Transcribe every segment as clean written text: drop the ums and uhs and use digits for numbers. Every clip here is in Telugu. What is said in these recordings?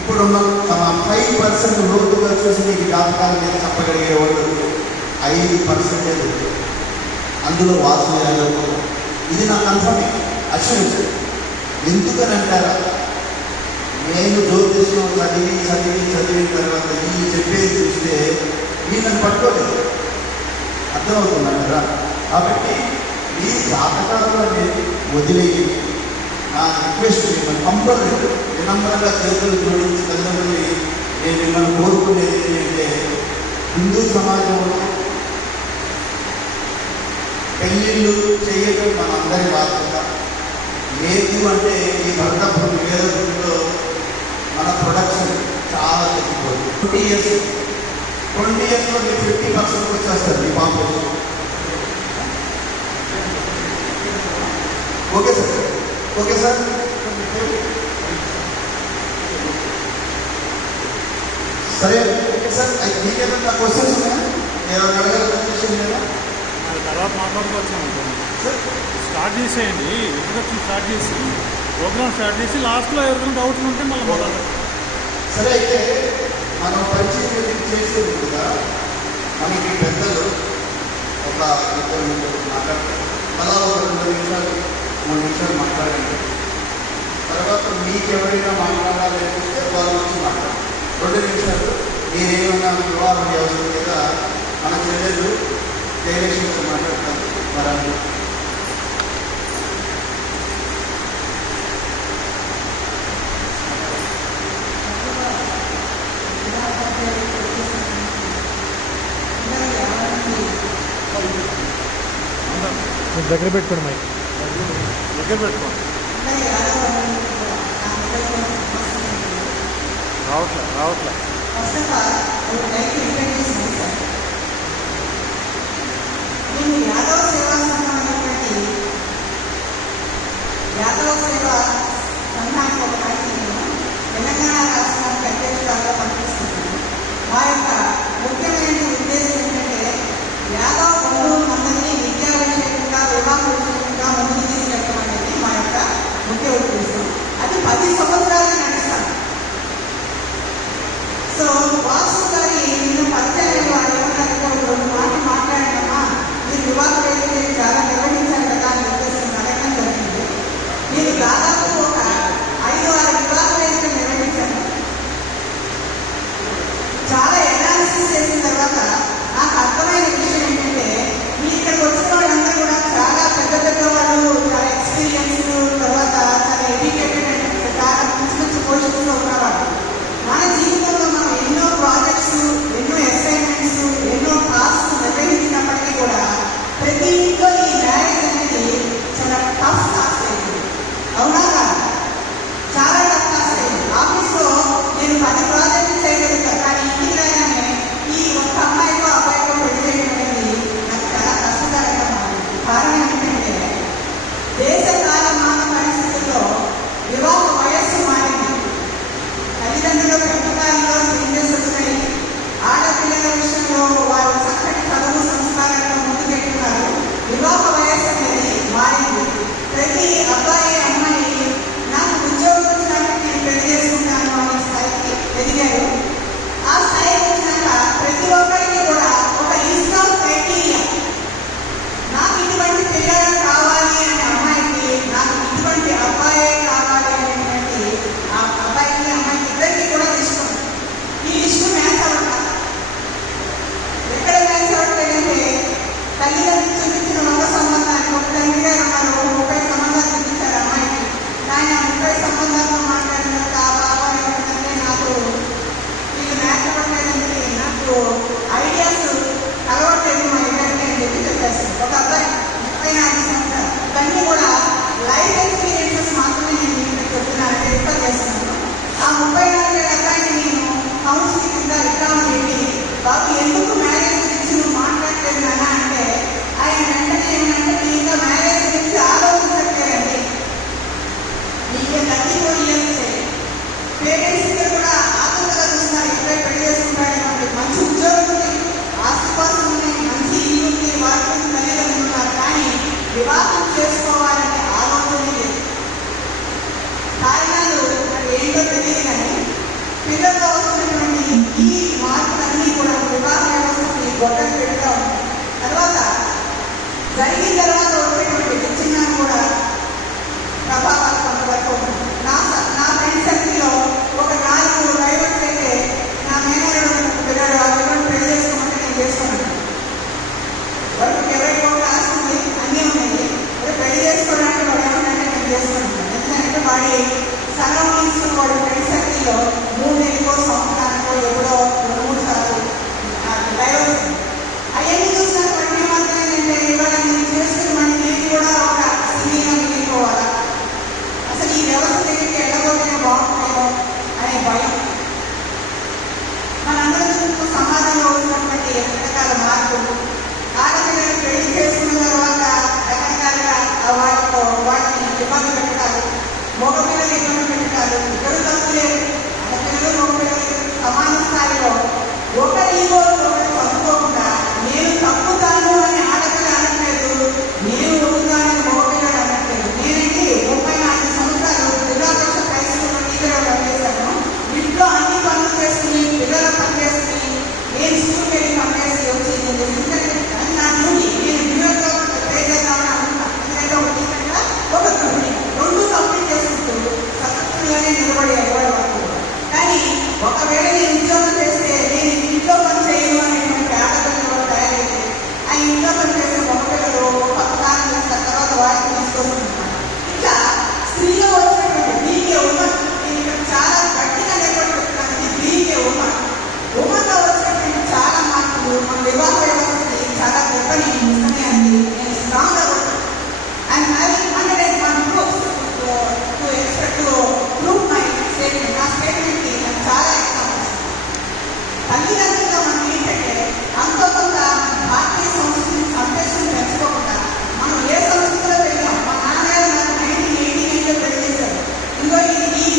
ఇప్పుడున్న 5% లోతుగా చూసి నీకు జాతకాలు నేను చెప్పగలిగేవాడు 5%. అందులో వాసు యాదవ్. ఇది నా కన్ఫర్మింగ్ అష్యూరెన్స్. ఎందుకని అంటారా, నేను జ్యోతిష్యం చదివిన తర్వాత ఈ చెప్పేది చూస్తే నన్ను పట్టుకోలేదు, అర్థమవుతుందంటారా. కాబట్టి ఈ జాతకాలను అనేది వదిలేయి. నా రిక్వెస్ట్ మిమ్మల్ని కంపల్సరీ వినమ్రంగా చేతులు జోడించి తల్లిదండ్రులు నేను మిమ్మల్ని కోరుకునేది ఏంటంటే, హిందూ సమాజంలో పెళ్ళిళ్ళు చేయడం మనందరి బాధ్యత. లేదు అంటే ఈ భరతపురం వేదలో మన ప్రొడక్షన్ చాలా తగ్గిపోతుంది. 20 ఇయర్స్లో మీరు 50% వచ్చేస్తారు ఈ population. Okay sir, okay sir. సరే ఓకే సార్. మీకేమైనా క్వశ్చన్స్ ఉన్నాయా? ఏమైనా అడగాలి క్వశ్చన్ లేదా? తర్వాత మాట్లాడుకోవచ్చు. స్టార్ట్ చేసేయండి, ఇంట్రొడక్షన్ స్టార్ట్ చేసి ప్రోగ్రామ్ స్టార్ట్ చేసి లాస్ట్లో ఎవరికైనా డౌట్లు ఉంటే మళ్ళీ మాట్లాడాలి. సరే, అయితే మనం పరిచయం చేసేది కూడా మనకి పెద్దలు ఒక 2 నిమిషాలు మాట్లాడతారు. అలా ఒక 2 నిమిషాలు 3 నిమిషాలు మాట్లాడండి. తర్వాత మీకు ఎవరైనా మాట్లాడాలి అనిపిస్తే వాళ్ళ నుంచి మాట్లాడాలి. 2 నిమిషాలు మీరేమైనా వివాహం వ్యవస్థ మీద మన చెల్లెలు జయలక్ష్మితో మాట్లాడతారు. మరి దగ్గర పెట్టుకోండి, మైక్ దగ్గర పెట్టుకోండి. రావట్లే నేను యాదవ సేవా సంఘం అనేటువంటి యాదవ సేవా సంఘానికి ఒక నేను తెలంగాణ రాష్ట్రానికి అధ్యక్షురాలుగా పనిచేస్తున్నాను. మా యొక్క ముఖ్యమైన ఉద్దేశం ఏంటంటే, యాదవ బంధువులందరినీ విద్యా విషయంగా వివాహ విషయంగా ముందుకు తీసుకెళ్ళడం అనేది మా యొక్క ముఖ్య ఉద్దేశం. అది 10 సంవత్సరాలు నడుస్తాను. సో వాసు గారి నిన్ను పరిచయం వాడు ఏమన్నారంటే, 2 మాటలు మాట్లాడమ్మా, మీరు వివాహ వేదిక చాలా నిర్వహించారు కదా అని ఉద్దేశం అడగడం జరిగింది. నేను దాదాపు ఒక 5-6 వివాహ వేదిక నిర్వహించాను. చాలా అనాలిసిస్ చేసిన తర్వాత నాకు అర్థమైన విషయం ఏంటంటే, మీ ఇక్కడికి వచ్చిన వాళ్ళందరూ కూడా చాలా పెద్ద వాళ్ళు, చాలా ఎక్స్పీరియన్స్, తర్వాత చాలా ఎడ్యుకేటెడ్ అండ్ చాలా మంచి పొజిషన్లో ఉన్నవాళ్ళు. మన జీవితంలో మనం ఎన్నో ప్రాజెక్ట్స్, ఎన్నో అసైన్మెంట్స్, ఎన్నో టాస్క్ నిర్వహించినప్పటికీ కూడా ప్రతి ఇంట్లో ఈ మ్యారేజ్ అనేది చాలా టఫ్ టాస్క్ అయింది. అవునా కాదు? చాలా టఫ్ టాస్క్ అయింది. ఆఫీస్లో నేను 10 ప్రాజెక్టులు చేయగలుగుతాను, కానీ ఇంటికి రాగానే ఈ ఒక్క అమ్మాయికో అబ్బాయికో పెళ్లి చేయడం అనేది నాకు చాలా కష్టతరంగా మారింది. కారణం ఏంటంటే, దేశ కాలమాన పరిస్థితుల్లో వివాహ వయస్సు మారింది. తల్లిదండ్రుల పెంపకాల్లో చేంజెస్ వచ్చినాయి. ఆడపిల్లల విషయంలో వారు చక్కటి చదువు సంస్కారంలో ముందుకెళ్తున్నారు. వివాహ వయస్సు అనేది మారింది. ప్రతి అబ్బాయి అమ్మాయి నాకు ఉద్యోగం వచ్చినట్టు నేను పెళ్లి చేసుకుంటాను అనే స్థాయికి ఎదిగారు. ఆ స్థాయికి వచ్చినాక ప్రతి ఒక్కరికి కూడా ఒక లిస్ట్ ఆఫ్ క్రైటీరియా, నాకు ఇటువంటి పిల్లలు కావాలి అనే అమ్మాయికి నాకు ఇటువంటి అబ్బాయే కావాలి అనేటువంటి ఆ అబ్బాయికి అమ్మాయికి ఇద్దరికి కూడా లిస్ట్ ఉంది. ఈ లిస్టు మ్యాచ్ అవ్వట్లేదు. ఎక్కడ మ్యాచ్ అవ్వట్లేదంటే, తల్లిదండ్రులు చూపించిన ఒక సంబంధానికి ఒక తండ్రి గారు ఉన్నారు, 30 సంబంధాలు చూపించారు అమ్మాయికి. కానీ ఆ 30 సంబంధాలతో మాట్లాడినట్టు ఆ బాబా ఏంటంటే, నాకు ఇది మ్యాచ్ అవ్వట్లేదంటే నాకు ఐడియాస్ కలవట్లేదు మా ఇద్దరికి అని చెప్పి చెప్పేస్తాను. ఒక అబ్బాయి 34 సంవత్సరాలు, ఇవన్నీ కూడా లైఫ్ ఎక్స్పీరియన్సెస్ మాత్రమే నేను మీకు చెప్తున్నాను, రిఫర్ చేస్తున్నాను. ఆ 34 ఏళ్ల అబ్బాయిని నేను కౌన్సిలింగ్ రికామ్ పెట్టి, బాబు ఎందుకు మ్యారేజ్ గురించి నువ్వు మాట్లాడలేదు నాన్న అంటే, ఆయన వెంటనే ఏమంటే, నీ ఇంకా మ్యారేజ్ గురించి ఆలోచించట్లేదండి, నీకే 34 ఇయర్స్ పేరెంట్స్ ఇద్దరు కూడా ఆతృతగా చూస్తున్నారు, ఇప్పుడే పెళ్లి చేసుకుంటాడు, మంచి ఉద్యోగం ఉంది, ఆస్తిపాస్తులు ఉన్నాయి, మంచి ఇల్లు ఉంది, వారి గురించి తల్లిదండ్రులు ఉన్నారు, కానీ వివాహం చేసుకోవాలనే ఆలోచన లేదు. కారణాలు అది ఏంటో తెలియదు, కానీ ఫ్యామిలీలో 3 నెలలకో సంవత్సరానికో ఎప్పుడో 2-3 సార్లు డైవర్స్ అవన్నీ చూసినటువంటి మాత్రం ఏంటంటే ఇవాళ నేను చేసుకుని మన నేను కూడా ఒక సినీగా మిగిలిపోవాలా, అసలు ఈ వ్యవస్థ దగ్గరికి వెళ్ళబోతేనే బాగుంటుందేమో అనే భయం. మనందరం చుట్టూ సమాజంలో ఉన్నటువంటి రకరకాల మార్పులు, ఆడపిల్లలు పెళ్లి చేసుకున్న తర్వాత రకరకాలుగా వాటిని ఇబ్బంది పెట్టాలి, మగపిల్లలు ఇబ్బంది పెట్టాలి. ఇద్దరు తప్పులే, ఆడపిల్లలు మగపిల్లలు సమాన స్థాయిలో ఒకరి ఒకరు తప్పుకోకుండా నేను తప్పుతాను అని ఆడపిల్ల అనట్లేదు, నేను ఒప్పుతానని మగపిల్లలు అనట్లేదు. నేనండి 34 సంవత్సరాలు జిల్లా పరిషత్ హై స్కూల్లో టీచర్గా పనిచేశాను. ఇంట్లో అన్ని పనులు చేసుకుని పిల్లల పని చేసుకుని నేను స్కూల్కి వెళ్ళి పనిచేసి వచ్చి అది నా డ్యూటీ. నేను న్యూయార్క్లో పే చేద్దామని అనుకున్నాను. ఎందుకంటే ఒక టీచర్గా ఒక గృహిణి 2 కంప్లీట్ చేసుకుంటూ సక్సెస్ఫుల్గానే నిలబడి అయ్యేవాడు వరకు. కానీ ఒకవేళ నేను ఉద్యోగం చేస్తే నేను ఇంట్లో పని చేయను అనేటువంటి ఆడపిల్లలు కూడా తయారైతే ఆ ఇంట్లో పని చేసే మగపిల్లలు పక్కన చేసిన తర్వాత వాటిని తీసుకొస్తున్నాను. ఇట్లా స్త్రీలో వచ్చినటువంటి బీకే ఉమెన్, నేను ఇక్కడ చాలా గట్టిగా నిలబడుతున్నాను. బీకే ఉమెన్, ఉమెన్లో వచ్చినటువంటి చాలా మార్పులు మన వివాహ వ్యవస్థకి చాలా గొప్పని ఇస్తున్నాయండి. నేను స్ట్రాంగ్గా and having 101 proofs to expect to prove my statement. నా స్టేట్మెంట్కి నాకు చాలా ఎగ్జాంపుల్స్. తల్లిదండ్రులుగా మనం ఏంటంటే అంతో కొంత భారతీయ సంస్కృతిని సంపేసుకుని పెంచుకోకుండా మనం ఏ సంస్కృతిలో పెరిగాం. మా నాన్నగారు నాకు 1989లో పెళ్లి చేశారు. ఇంకో ఈ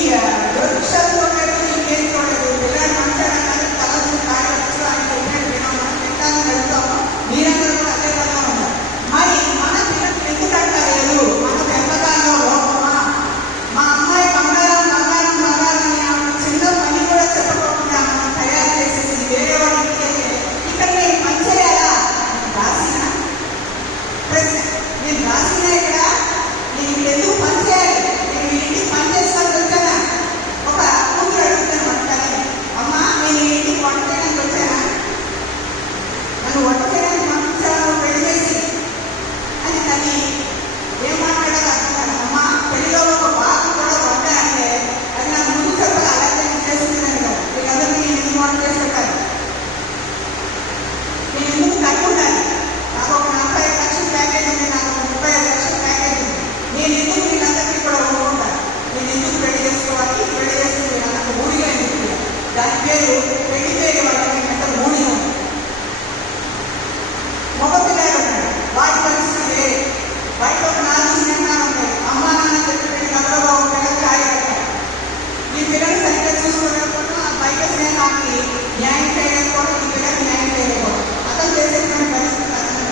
వృక్షాలు చూడలేదు, ఇంకేం చూడలేదు, పిల్లలు మంచాడన్నారు, తల కాడి వచ్చి ఆయన విన్నాం, మనం తింటాలని వెళ్తాము, మీరందరూ కూడా అదే పనిగా ఉన్నారు. మరి మన పిల్లలు ఎందుకు అంటారు మన పెంపకాల్లో లోపమా? మా అమ్మాయి బంగారం బంగారం బంగారం అని ఆమె చిన్న పని కూడా చెప్పకుండా మనం తయారు చేసేసి వేరే వాళ్ళ ఇంటికి వెళ్తే ఇక్కడ నేను పని చేయాలా? రాసిన ప్రశ్న, నేను రాసిన ఇక్కడ నేను ఇక్కడ ఎందుకు పని చేయాలి? నేను ఈ ఇంటికి పని చేసుకోవడానికి వచ్చానా? ఒక కూతురు అడుగుతాను మన తల్లి, అమ్మ నేను ఈ ఇంటికి వంట చేయడానికి వచ్చానా? నన్ను వంట చేయడానికి పంపించాను పెళ్లి చేసి అని తల్లి ఏం మాట్లాడాలో అర్థం కాదు. అమ్మ పెళ్లిలో ఒక భాగం కూడా వంట అంటే అది నాకు ముందు చెప్పాలి, అలాగే నేను చేసుకునేదాన్ని కదా. వీళ్ళందరికీ నేను ఎందుకు వంట చేసి పెట్టాలి? నేను ఎందుకు కలిగి ఉండాలి? నాకు ఒక 45 లక్షల ప్యాకేజ్ ఉంది, నాకు 35 లక్షల ప్యాకేజ్ ఉంది. నేను ఎందుకు వీళ్ళందరికీ కూడా ఒప్పుకుంటాను? నేను ఎందుకు పెళ్లి చేసుకోవాలి? పెళ్లి చేసుకుని వీళ్ళందరికీ మూడిగా ఎందుకు? దాని పేరు పెళ్లి పేరు వాళ్ళకి ఏంటంటే మూడిగా ఉంది. మగపిల్లలు ఉన్నాడు, వాటి పరిస్థితి వేరే. బయట ఒక 4 స్నేహాలు ఉంటాయి. అమ్మా నాన్న చెప్పి గబగబా పిల్లలు ఖాళీ పెట్టారు. ఈ పిల్లలు సరిగ్గా చూసుకోలేకపోవడం, ఆ బయట స్నేహానికి న్యాయం చేయలేకపోవడం, ఈ పిల్లలకు న్యాయం చేయలేకపోవడం, అతను చేసేటువంటి పరిస్థితి అర్థం.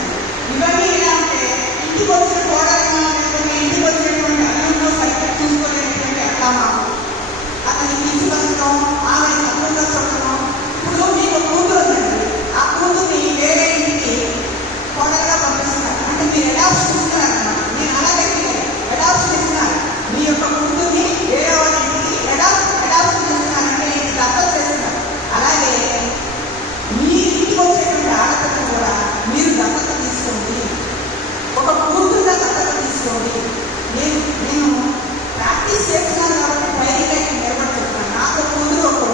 ఇవన్నీ ఇలా అంటే ఇంటికి వచ్చిన కోడలుగా లేకపోతే ఇంటికి వచ్చినటువంటి అన్నంలో సరిగ్గా చూసుకోలేనటువంటి అత్తమామ అతని తీసుకొచ్చడం, ఆమె తప్పుగా చూడటం. ఇప్పుడు మీకు కూతురు ఉందండి, ఆ కూతుర్ని వేరే ఇంటికి కోడలుగా పంపిస్తున్నారు అంటే మీరు అడాప్షన్ ఇస్తున్నారు అన్నమాట. నేను అలాగే అడాప్షన్ ఇస్తున్నాను, మీ యొక్క కూతుర్ని వేరే వాళ్ళ ఇంటికి అడాప్షన్ చేస్తున్నానంటే నేను దత్తత చేస్తున్నాను. అలాగే మీ ఇంటికి వచ్చేటువంటి ఆడపిల్లలు కూడా మీరు దత్తత తీసుకోండి, ఒక కూతురుగా దత్తత తీసుకోండి. నేను ప్రాక్టీస్ చేస్తున్నాను కాబట్టి బయటికి నిలబడి చెప్తున్నాను. నాకు కూతురు ఒక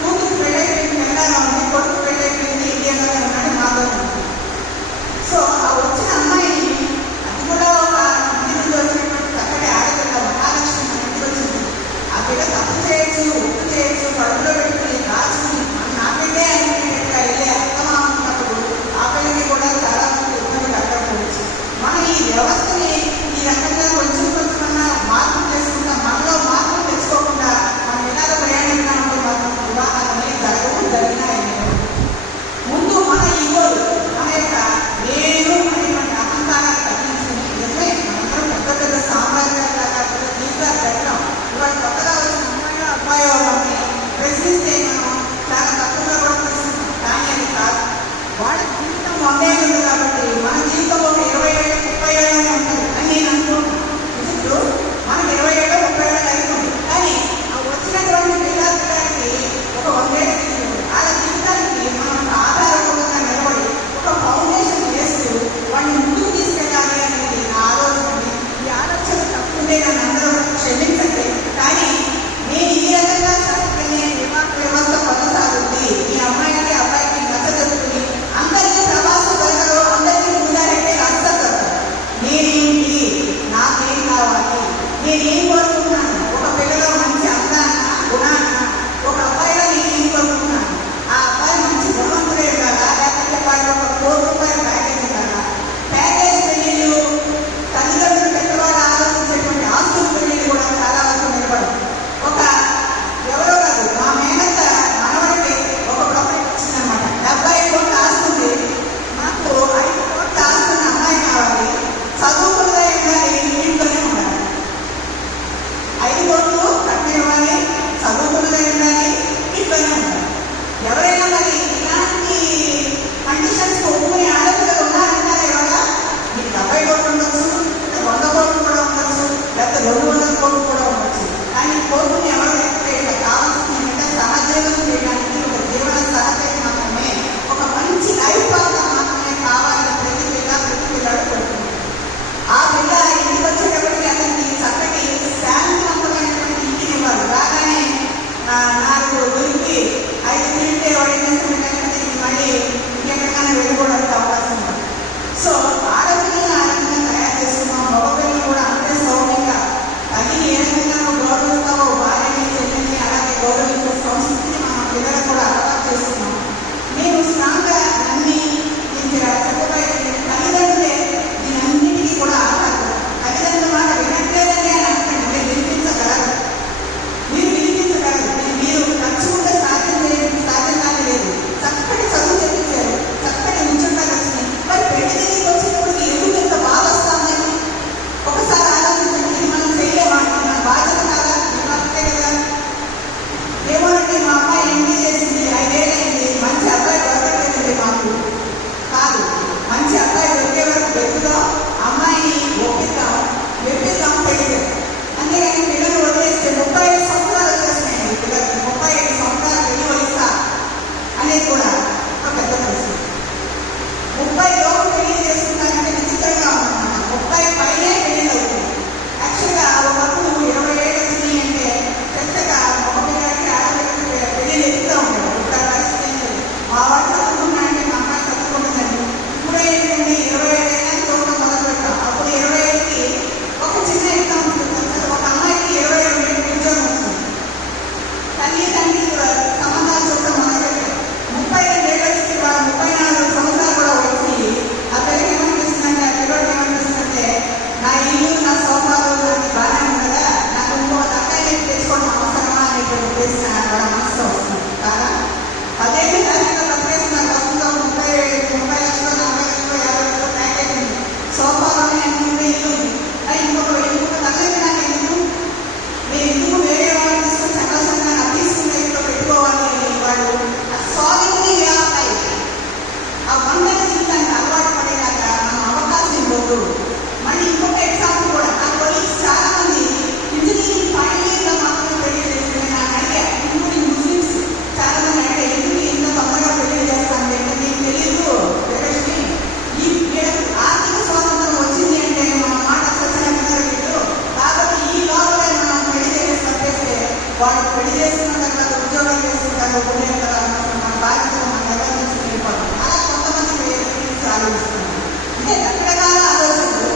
కూతురు పెళ్ళైపోయింది తెలంగాణ ఉంది, కొడుకు పెళ్ళైపోయింది ఇండియాలో ఉన్నాడు, మాతో ఉంది. సో ఆ వచ్చిన అమ్మాయిని, అది కూడా ఒక ఇంటి నుండి వచ్చినటువంటి చక్కటి ఆడపిల్ల మహాలక్ష్మి మన ఇంటికి వచ్చింది. ఆ బిడ్డ తప్పు చేయొచ్చు, ఉప్పు చేయొచ్చు, కడుపులో పెట్టుకుని రాసుకుని నా బిడ్డే అనేటట్టుగా వెళ్ళే అర్థమా ఉన్నప్పుడు ఆ పిల్లకి కూడా చాలా మంది ఇబ్బందులు అక్కడవచ్చు. మన ఈ వ్యవస్థని ఈ రకంగా కొంచెం కొంచెమన్నా మార్పు చేసుకుంటా, మనలో మార్పులు తెచ్చుకోకుండా మనం ఇలాగ ప్రయాణంగా ఉంటే మాత్రం వివాహాలు అనేవి జరగవు, జరిగినాయి. ముందు మన ఈగోలు, మన యొక్క నేను అనేటువంటి అహంకారాన్ని తగ్గించుకుని నిజమే మనందరం పెద్ద పెద్ద సామ్రాజ్యాలుగా జీవితాలు పెట్టడం. ఇవాళ కొత్తగా వచ్చిన అమ్మాయో అబ్బాయో మనకి ప్రశ్నిస్తే మనం చాలా తక్కువగా కూడా తీసుకుంటాం. కానీ అది కాదు, వాళ్ళ జీవితం 100 ఏళ్ళు ఉంది కాబట్టి మన జీవితం ఒక 20 ఏళ్ళు 30 ఏళ్ళనే ఉంటుంది అని నేను అనుకుంటున్నాను. ఇప్పుడు మనకి 20 ఏళ్ళు 30 ఏళ్ళు అవుతుంది, కానీ ఆ వచ్చినటువంటి పిల్లలకి ఒక 100 ఏళ్ళు తీసుకుంటుంది. వాళ్ళ జీవితానికి మనం ఒక ఆధారపూర్వకంగా నిలబడి ఒక ఫౌండేషన్ వేస్తూ వాడిని ముందుకు తీసుకెళ్ళాలి అనేది నా ఆలోచన. ఈ ఆలోచన తప్పుంటే నన్ను అందరూ క్షమించండి, కానీ నేను ఈ చేసిన వాళ్ళ మనసులో వస్తుంది కాదా? అదేంటి హ్యాపీగా బతికేస్తున్నారు, వస్తుందో 30 లక్షలు 40 లక్షలు 50 లక్షలు ప్యాకేజ్ ఉంది, సోఫాలోనే అన్ని ఇల్లు ఉంది, అది ఇంకొక తల్లిదండ్రులు ఎందుకు నేను ఎందుకు వేరే వాళ్ళని తీసుకొని సంతోషంగా తీసుకునే ఇంట్లో పెట్టుకోవాలి అని వాళ్ళు సాలిడ్లీ వ్యాపాయి ఆ వందల జీవితానికి అలవాటు పడేలాగా మనం అవకాశం ఇవ్వదు. మళ్ళీ ఇంకొక ఎగ్జాంపుల్ కూడా, నా కొలీగ్స్ చాలా మంది ఇంజనీరింగ్ ఫైనల్ ఇయర్లో మాత్రమే పెళ్లి చేస్తుంది. నాకు అడిగా, ఇంక్లూడింగ్ ముస్లిమ్స్ చాలా మంది అడిగా, ఎందుకు ఇంత తొందరగా పెళ్లి చేస్తాను అంటే మీకు తెలియదు జగలక్ష్మి, ఈ వీళ్ళకి ఆర్థిక స్వాతంత్రం వచ్చింది అంటే మన మాట స్వచ్ఛంగా వీళ్ళు, కాబట్టి ఈ లోపలే మనం పెళ్లి చేసి తప్పేస్తే వాళ్ళు పెళ్లి చేసుకున్న తర్వాత ఉద్యోగం చేసుకుంటారు, మన బాధ్యతలు మన దగ్గర నుంచి వెళ్ళిపోతాం. అలా కొంతమంది పేరెంట్స్ ఆలోచిస్తున్నారు, అంటే రకరకాల ఆలోచనలు.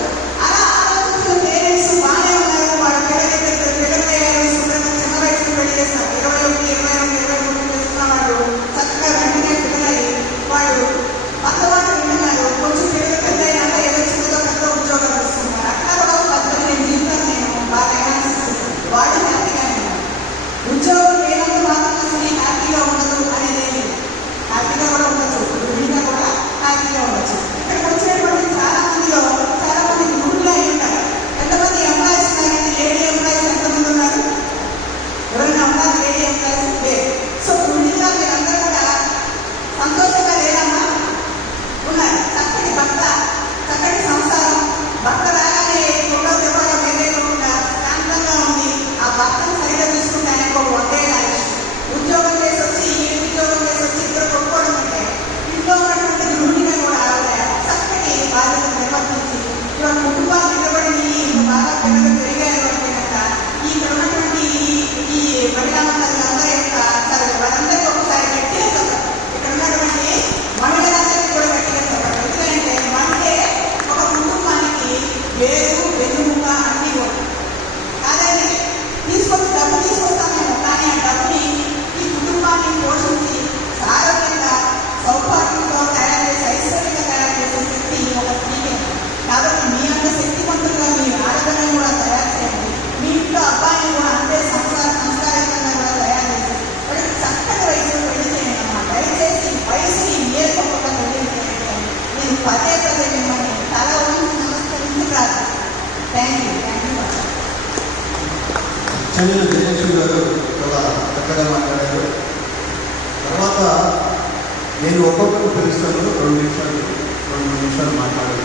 అలా ఆలోచించిన పేరెంట్స్ బాగానే ఉన్నారు, వాళ్ళ పిల్లలయ్యారు, శుభ్రంగా చిన్న వయసులో పెళ్లి చేస్తారు, 21, 22, 23 చేస్తున్న వాళ్ళు చక్కగా వెంటనే పిల్లలయ్యి వాళ్ళు పక్కవాళ్ళు వింటున్నారు. కొంచెం పిల్లలు పెద్ద అయినాక ఏదో చిన్నదో పెద్ద ఉద్యోగాలు వస్తున్నారు. అట్లా కూడా ఒక 10-15 జీవితాలు నేను బాగా ఎనాలిసిస్ చేస్తాను. వాళ్ళు హ్యాపీగానే ఉన్నారు. ఉద్యోగం లేనంత మాత్రం అసలు హ్యాపీగా ఉండదు అనేది హ్యాపీగా కూడా ఉండొచ్చు, విడిగా కూడా హ్యాపీగా ఉండొచ్చు. ఇక్కడికి వచ్చినటువంటి చాలా మందిలో చాలా మంది గురువులు అయి ఉంటారు. ఎంతమంది ఎంప్లాయీస్ ఉన్నారంటే లేడీ ఎంప్లాయీస్ ఎంతమంది ఉన్నారు? ఎవరైనా ఉన్నారు లేడీ ఎంప్లాయీస్? లేదు. సో గురువుగా మీరందరూ కూడా సంతోషంగా లేదమ్మా ఉన్నారు. చక్కటి భర్త, చక్కటి సంసారం, భర్త రాగానే గుళ్ళో దెబ్బగా వేరేయకుండా శాంతంగా ఉంది. ఆ భర్తను సరిగా చూసుకుంటే ఆయనకు ఒక 100 ఏళ్ళ ఆయుష్. ఉద్యోగం చేసి వచ్చి ఉద్యోగం చేసి వచ్చి ఇద్దరు కొట్టుకోవడం అంటే ఇంట్లో ఉన్నటువంటి గృహిణిగా కూడా ఆవిడ చక్కటి బాధ్యతను నిర్వర్తించి ఇవాళ కుటుంబాలు నిలబడి బాగా పిల్లలు పెరిగారు అంటే కనుక ఇక్కడ ఉన్నటువంటి ఈ మహిళామందరి యొక్క వాళ్ళందరికీ ఒకసారి గట్టిగా చెప్పాలి. ఇక్కడ ఉన్నటువంటి మహిళలందరికీ కూడా గట్టిగా చెప్పాలి. ఎందుకంటే అంటే ఒక కుటుంబానికి వేరు వెన్నుముక అన్ని కూడా కాదని తీసుకొచ్చి డబ్బు తీసుకొస్తామేమో, కానీ ఆ డబ్బుని ఈ కుటుంబాన్ని పోషించి ఆరోగ్యంగా సౌభాగ్యంతో తయారు చేసి ఐశ్వర్యంగా తయారు చేసే శక్తి ఒక స్త్రీకే. కాబట్టి మీ అంత శక్తివంతులుగా మీ ఆడపిల్లని కూడా తయారు చేయండి. మీ ఇంట్లో అబ్బాయిని కూడా అంతే సంస్కారంగా కూడా తయారు చేసి వాళ్ళకి చక్కటి వయసులో పెళ్లి చేయండి అమ్మా. దయచేసి వయసుని ఏర్పకుండా పెళ్లి చేయండి. నేను పదే మిమ్మల్ని తల వంచి నమస్కరించి ప్రార్థిస్తాను. Thank you. చెల్లెలు జయలక్ష్మి గారు చాలా చక్కగా మాట్లాడారు. తర్వాత నేను ఒక్కొక్కరు పిలుస్తాను, 2 నిమిషాలు మాట్లాడాను.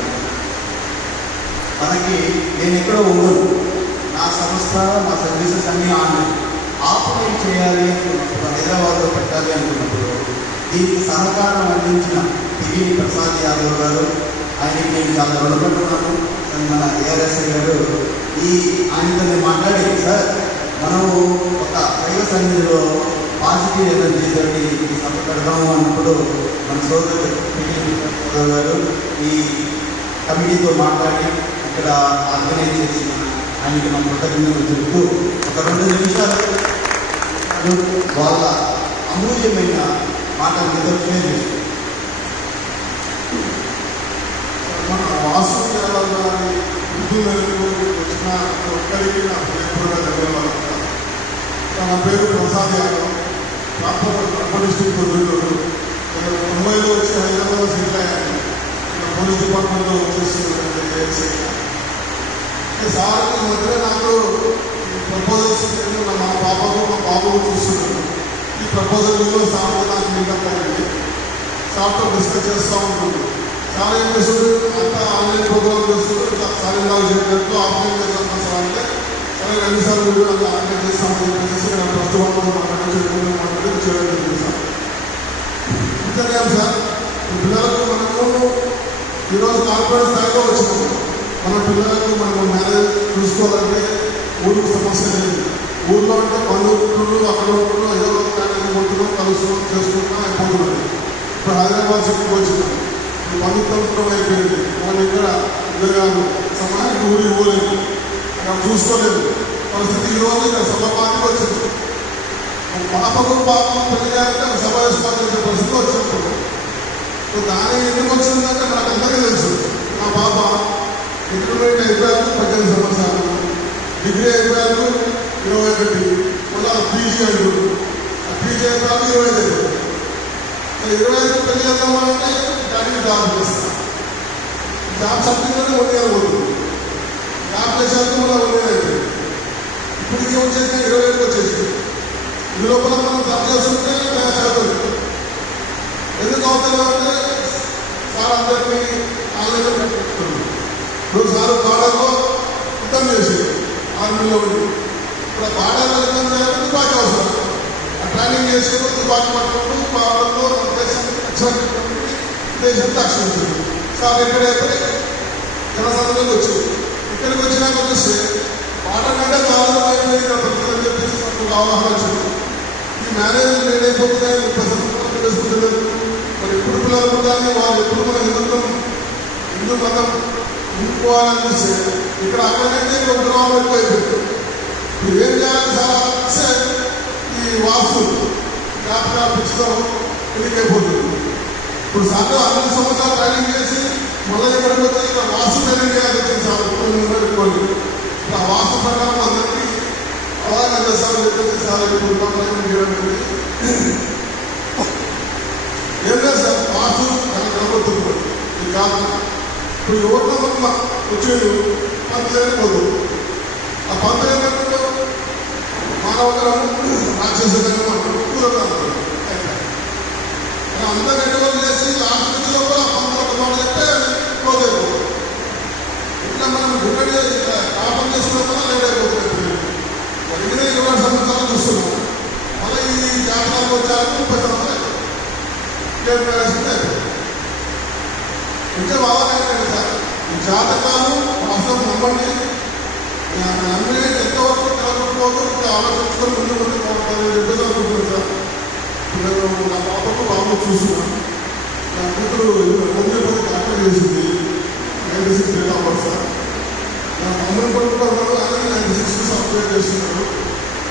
మనకి నేను ఎక్కడో ఉండను, నా సంస్థ నా సర్వీసెస్ అన్నీ ఆపరేట్ చేయాలి అనుకున్నప్పుడు, హైదరాబాద్లో పెట్టాలి అనుకున్నప్పుడు దీనికి సహకారం అందించిన దిగిని ప్రసాద్ యాదవ్ గారు, ఆయనకి నేను చాలా రుణపడి ఉన్నాను. మన ఏఆర్ఎస్ఐ గారు ఆయనతో నేను మాట్లాడి, సార్ మనము ఒక దైవ సన్నిధిలో పాజిటివ్ ఎనర్జీ తోటి ఈ సభ పెడదాము అన్నప్పుడు మన సోదరు గారు ఈ కమిటీతో మాట్లాడి ఇక్కడ ఆర్గనైజ్ చేసిన ఆయనకి మన కృతజ్ఞతలు చెప్తూ ఒక 2 నిమిషాలు వాళ్ళ అమూల్యమైన మాటలు మీతో షేర్ చేస్తారు. మన వాసు వచ్చిన ఒక్కరికి నా హృదయపూర్వక ధన్యవాదాలు. నా పేరు ప్రసాద్ యాదవ్, ప్రాపర్ కడప డిస్ట్రిక్ట్ గుంటూరు. నేను ముంబైలో వచ్చి హైదరాబాద్ సెటిల్ అయ్యాను. నేను పోలీస్ డిపార్ట్మెంట్లో వచ్చేసి సార్ ఈ మధ్య నాకు ప్రపోజల్స్ మా పాపకు మా బాబుకు చూస్తున్నాను. ఈ ప్రపోజల్లో సార్ నాకు మీటప్ అయ్యింది. సార్తో డిస్కస్ చేస్తూ ఉంటుంది. చాలా ఏం చేస్తుంది, అంతా ఆన్లైన్ ప్రోగ్రామ్ చేస్తుంది. సార్ ఇలా చేయడంతో ఆఫ్లైన్ చేస్తాను సార్ అంటే, సరే 2 సార్లు వీడియో అలా ఆన్లైన్ చేస్తామని చెప్పేసి నేను ఫస్ట్ వాళ్ళతో మాట్లాడి చేయడం చేశాను. ఇంతేకాదు సార్, ఈ పిల్లలకు మనము ఈరోజు కార్పొరేట్ స్థాయిలో వచ్చినాము. మన పిల్లలకు మనము మ్యారేజ్ చూసుకోవాలంటే ఊరికి సమస్య లేదు. ఊళ్ళో అంటే బంధువులు అక్కడ ఉంటున్నాం, ఏదో మ్యారేజ్ ఉంటున్నాం, కలుస్తున్నాం, చేసుకుంటున్నాం, అయిపోతున్నాం. ఇప్పుడు హైదరాబాద్ సిటీకి వచ్చినాం, బంధుత్వం అయిపోయింది. వాళ్ళు ఇక్కడ ఉద్యోగాలు సమయానికి ఊరికి పోలేదు, అక్కడ చూసుకోలేదు. పరిస్థితి ఈరోజు ఇక్కడ సభపానికి వచ్చింది. పాపకు పెళ్లి చేయాలంటే సభ వేసుకోవాల్సిన పరిస్థితి వచ్చినప్పుడు దాని ఎందుకు వచ్చిందంటే నాకు అందరికీ తెలుసు. నా పాప ఇంటర్మీడియట్ అయిపోయారు 18 సంవత్సరాలు, డిగ్రీ అయిపోయారు 21, ఇంకా పీజీ అంటారు. ఆ పీజీ అయిన తర్వాత 25 అయిపోతుంది. 25 పెళ్లి చేద్దామంటే డాడీకి జాబ్ చేస్తాను. జాబ్ సర్టిఫికేట్ 1 ఇయర్ పోతుంది. జాబ్ చేసేందుకు మళ్ళీ 1 ఇయర్ అయిపోయింది. ఇప్పటికి వచ్చేసి 27కి వచ్చేసి ఈ లోపల మనం జాబ్ చేస్తుంటే నేను చదువుతుంది. ఎందుకు అవుతామంటే సార్ అందరికీ ఆన్లైన్లో పెట్టుకుంటున్నాను. ఇప్పుడు సార్ బార్డర్లో యుద్ధం చేసి ఆర్మీలో ఉండి ఇప్పుడు బార్డర్లో యుద్ధం చేయాలంటే తుపాకీ అవసరం. ఆ ట్రైనింగ్ చేసేప్పుడు తుపాకీ పట్టుకుంటూ బార్డర్లో దేశాన్ని రక్షించింది. సార్ ఎక్కడైతే జనసంఘంలోకి వచ్చింది. ఇక్కడికి వచ్చినాక వచ్చేసి బార్డర్ కంటే చాలా అయిపోయింది అని చెప్పేసి మనకు అవగాహన వచ్చింది. ఈ మ్యారేజ్ లేట్ అయిపోతున్నాయి వేసుకుంటలేదు. మరి ఎప్పుడు పిల్లలు ఉండాలి, వాళ్ళు ఎప్పుడు మనం హిందూ మతం నింపుకోవాలని చూస్తే ఇక్కడ అక్కడైతే ఉగ్రవాదం ఎక్కువ అయిపోయింది. ఇప్పుడు ఏం చేయాలి సార్ అంటే ఈ వాస్తు జ్ఞాపకాలు పిచ్చడం ఎన్నికైపోతుంది. ఇప్పుడు సార్ 6 సంవత్సరాలు ట్రైనింగ్ చేసి మళ్ళీ ఎక్కడికి వచ్చి ఇక్కడ వాస్తు ట్రైనింగ్ చేయాలి వచ్చింది సార్. పెట్టుకోండి ఆ వాస్తు ప్రకారం అందరికీ అవగాహన చేస్తారు. చెప్పేసి సార్ ఇప్పుడు ట్రైనింగ్ చేయడం ఏం లేదు సార్. వాస్తు దానికి ప్రభుత్వం ఇది కాదు. ఇప్పుడు ఎవరితో వచ్చేది పంతులేని పోదు. ఆ పంతులు మానవకరం రాక్షసంగా కూరతారు. అందరూ నెట్వర్క్ చేసి లాస్ట్ నుంచి లోపల పంతులు మాట చెప్తే క్లోజ్ అయిపోతుంది. ఇంకా మనం డిపెండ్ కాపం చేసుకున్న లేట్ అయిపోతుంది. జరిగిన 20 సంవత్సరాలు చూస్తున్నాం. మళ్ళీ ఈ జాతకాలకు వచ్చాక 30 సంవత్సరాలు ఇంకా బాగా ఏంటంటే సార్ ఈ జాతకాలు వాస్తవం నమ్మండి. నమ్మి ఎంతవరకు కలగకపోతే ఆలోచించుకొని ముందు పోతారని చెప్పేసి అనుకుంటున్నాను సార్. నేను నా పాపకు బాబు చూస్తున్నాను. నా కూతురు హోమియోపతి డాక్టర్ చేసింది 96 డేట్ ఆఫ్ బర్త్ సార్. నా మమ్మల్ని పడుకుంటున్నాడు. అలాగే 96 అప్లై చేస్తున్నాడు.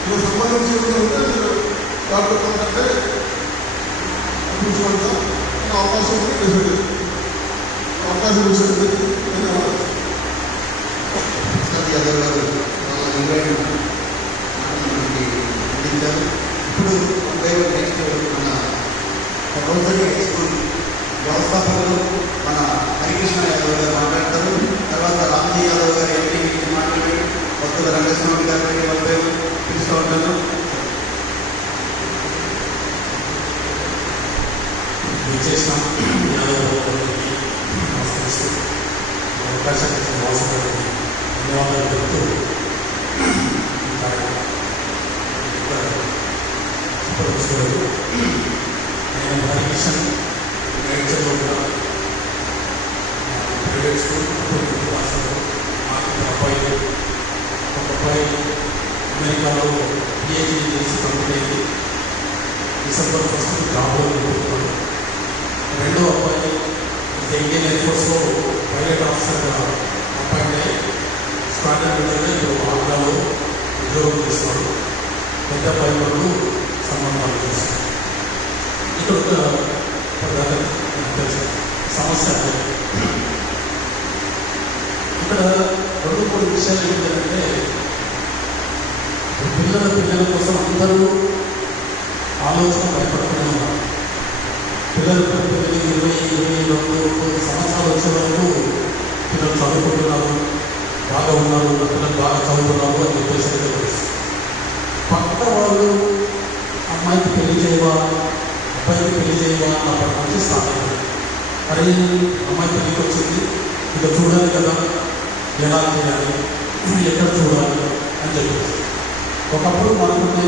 దీనికి సంబంధించి ఏంటంటే డాక్టర్ కంటే అవకాశం అవకాశం ఇచ్చింది. యాదవ్ గారు వాళ్ళ నిర్వహణ మనకి అందించారు. ఇప్పుడు నెక్స్ట్ మన ప్రొఫెసర్ స్కూల్ వ్యవస్థాపకులు మన హరికృష్ణ యాదవ్ గారు మాట్లాడతారు. తర్వాత రామ్జీ యాదవ్ గారు ఎంపీ మాట్లాడి కొత్తగా రంగస్వామి గారికి వాళ్ళపై పిలుస్తూ ఉంటారు. చేసిన నమస్కరిస్తూ అవకాశాన్ని మోసపడి ధన్యవాదాలు చెప్తూ నేను హరికృష్ణ నేచర్లో ఉన్న ప్రైవేట్ స్కూల్ రాష్ట్రంలో మాకు ఒక అబ్బాయి అమెరికాలో పిహెచ్డీ చేసి కంప్లీట్ అయింది. డిసెంబర్ 1 జాబ్లో ఉంటున్నాడు. రెండో అబ్బాయి ఇండియన్ ఎయిర్ ఫోర్స్లో పైలట్ ఆఫీసర్గా అపాయింట్ అయ్యి స్టార్టింగ్ పెట్టగా ఇప్పుడు ఆంధ్రాలో ఉద్యోగం చేస్తున్నాడు. పెద్ద అబ్బాయి వాళ్ళు సంబంధాలు చేస్తారు. ఇక్కడ ఒక సమస్య ఇక్కడ 2-3 విషయాలు ఏంటంటే పిల్లల కోసం అందరూ ఆలోచన భయపడుతూనే ఉన్నారు. పిల్లలు 20-22 సంవత్సరాలు వచ్చే వరకు పిల్లలు చదువుకుంటున్నారు, బాగా ఉన్నారు, పిల్లలు బాగా చదువుతున్నారు అని చెప్పేసి తెలుసు. పక్క వాళ్ళు అమ్మాయికి పెళ్లి చేయవా, అబ్బాయికి పెళ్లి చేయవా అప్పటి నుంచి స్టార్ట్ అయింది. మరి అమ్మాయి పెళ్లికి వచ్చింది, ఇక చూడాలి కదా, ఎలా చేయాలి, ఎక్కడ చూడాలి అని చెప్పేసి. ఒకప్పుడు మనకుంటే